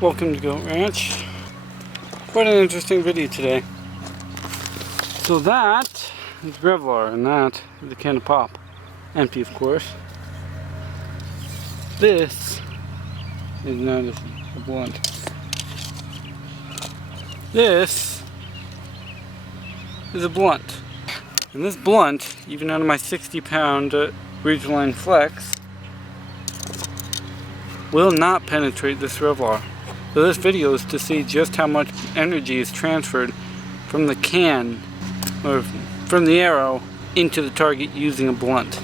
Welcome to Goat Ranch. Quite an interesting video today. So that is Revlar, and that is a can of pop. Empty, of course. This is not a blunt. This is a blunt. And this blunt, even out of my 60-pound Ridgeline Flex, will not penetrate this Revlar. So this video is to see just how much energy is transferred from the can, or from the arrow, into the target using a blunt.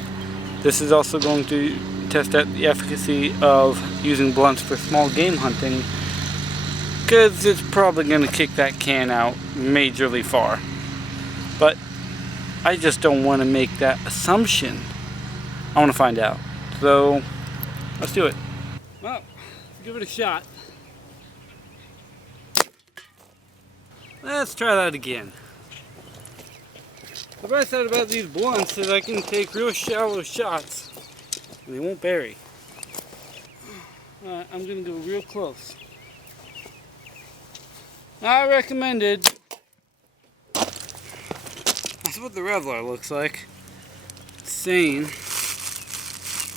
This is also going to test out the efficacy of using blunts for small game hunting, because it's probably going to kick that can out majorly far. But I just don't want to make that assumption. I want to find out. So let's do it. Well, let's give it a shot. Let's try that again. The best side about these blunts is I can take real shallow shots and they won't bury. Alright, I'm going to go real close. Not recommended. That's what the Revlar looks like. Insane.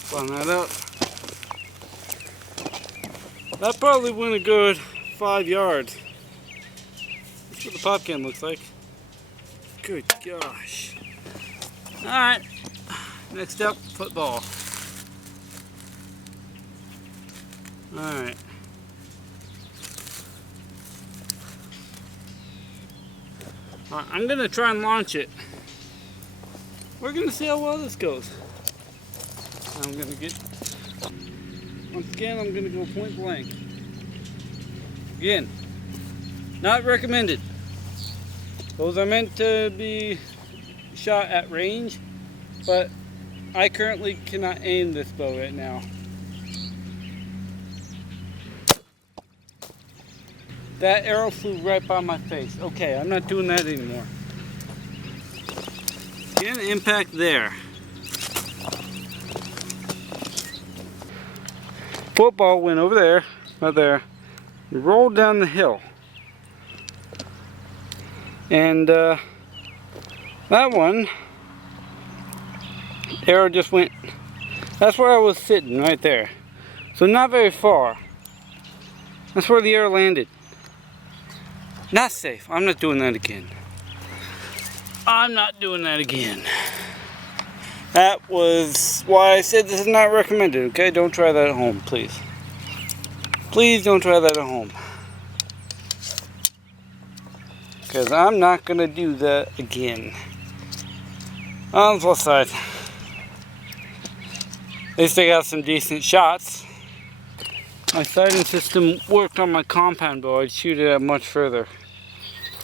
Find that out. That probably went a good 5 yards. That's what the pop can looks like. Good gosh. Alright. Next up, football. Alright. I'm going to try and launch it. We're going to see how well this goes. I'm going to get... Once again, I'm going to go point blank. Again, not recommended. Those are meant to be shot at range, but I currently cannot aim this bow right now. That arrow flew right by my face. Okay, I'm not doing that anymore. Again, impact there. Football went over there, right there, rolled down the hill. And that one, arrow just went, that's where I was sitting, right there. So not very far. That's where the arrow landed. Not safe. I'm not doing that again. I'm not doing that again. That was why I said this is not recommended, okay? Don't try that at home, please. Please don't try that at home. Because I'm not going to do that again. On the plus side, at least I got some decent shots. My sighting system worked on my compound bow. I'd shoot it at much further.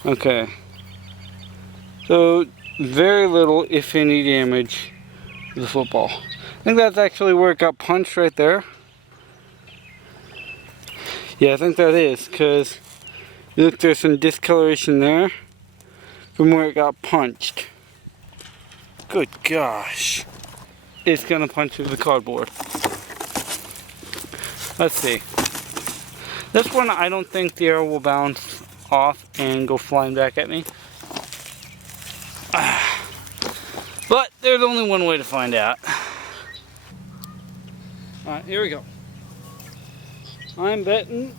Okay. So, very little, if any, damage to the football. I think that's actually where it got punched right there. Yeah, I think that is, because you look, there's some discoloration there from where it got punched. Good gosh. It's gonna punch through the cardboard. Let's see. This one, I don't think the arrow will bounce off and go flying back at me. But there's only one way to find out. Alright, here we go. I'm betting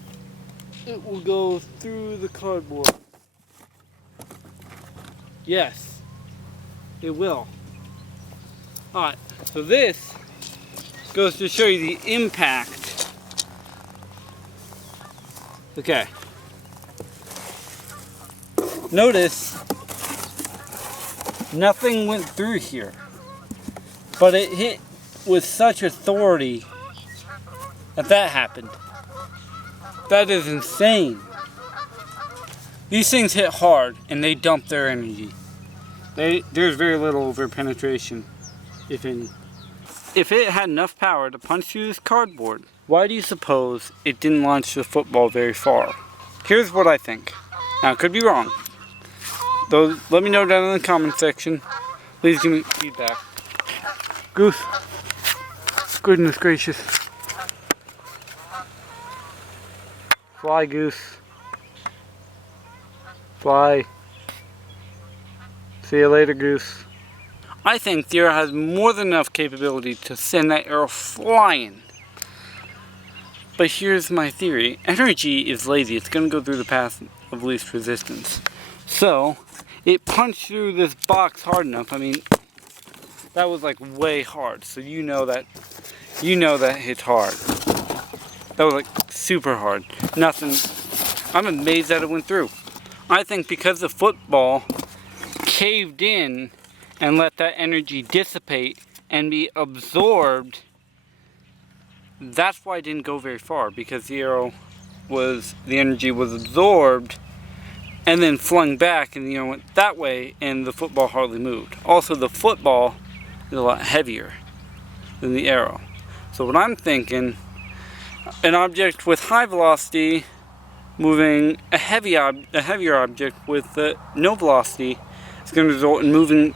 it will go through the cardboard. Yes, it will. Alright, so this goes to show you the impact. Okay. Notice nothing went through here, but it hit with such authority that happened. That is insane. These things hit hard and they dump their energy. There's very little over penetration, if any. If it had enough power to punch through this cardboard, why do you suppose it didn't launch the football very far? Here's what I think. Now, I could be wrong. Though, let me know down in the comment section. Please give me feedback. Goose. Goodness gracious. Fly, goose. Fly. See you later, goose. I think the arrow has more than enough capability to send that arrow flying. But here's my theory. Energy is lazy. It's going to go through the path of least resistance. So, it punched through this box hard enough. I mean, that was like way hard. So you know that hits hard. That was like super hard. Nothing. I'm amazed that it went through. I think because the football caved in and let that energy dissipate and be absorbed, that's why it didn't go very far, because the energy was absorbed and then flung back, and the arrow went that way and the football hardly moved. Also, the football is a lot heavier than the arrow. So what I'm thinking, an object with high velocity moving a heavier object with no velocity is going to result in moving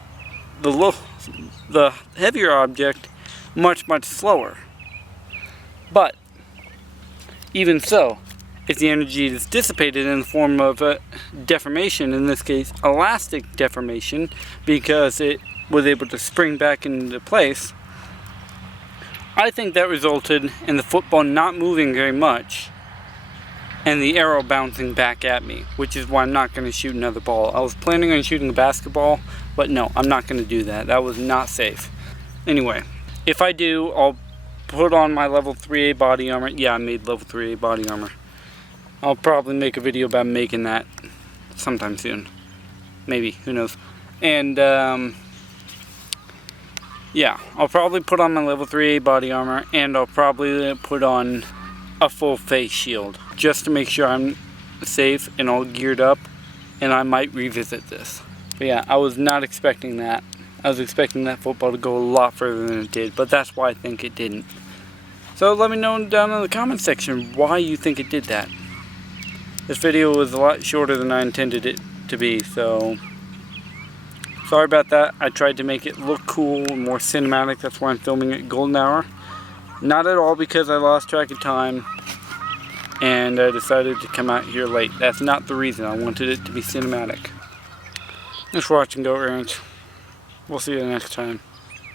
the heavier object much slower. But even so, if the energy is dissipated in the form of deformation, in this case elastic deformation, because it was able to spring back into place, I think that resulted in the football not moving very much and the arrow bouncing back at me, which is why I'm not going to shoot another ball. I was planning on shooting a basketball, but no, I'm not going to do that. That was not safe. Anyway, if I do, I'll put on my level 3A body armor. Yeah, I made level 3A body armor. I'll probably make a video about making that sometime soon. Maybe, who knows. And yeah, I'll probably put on my level 3A body armor, and I'll probably put on a full face shield just to make sure I'm safe and all geared up, and I might revisit this. But yeah, I was not expecting that. I was expecting that football to go a lot further than it did, but that's why I think it didn't. So let me know down in the comment section why you think it did that. This video was a lot shorter than I intended it to be, so sorry about that. I tried to make it look cool and more cinematic. That's why I'm filming at golden hour. Not at all because I lost track of time and I decided to come out here late. That's not the reason. I wanted it to be cinematic. Thanks for watching Goat Ranch. We'll see you next time.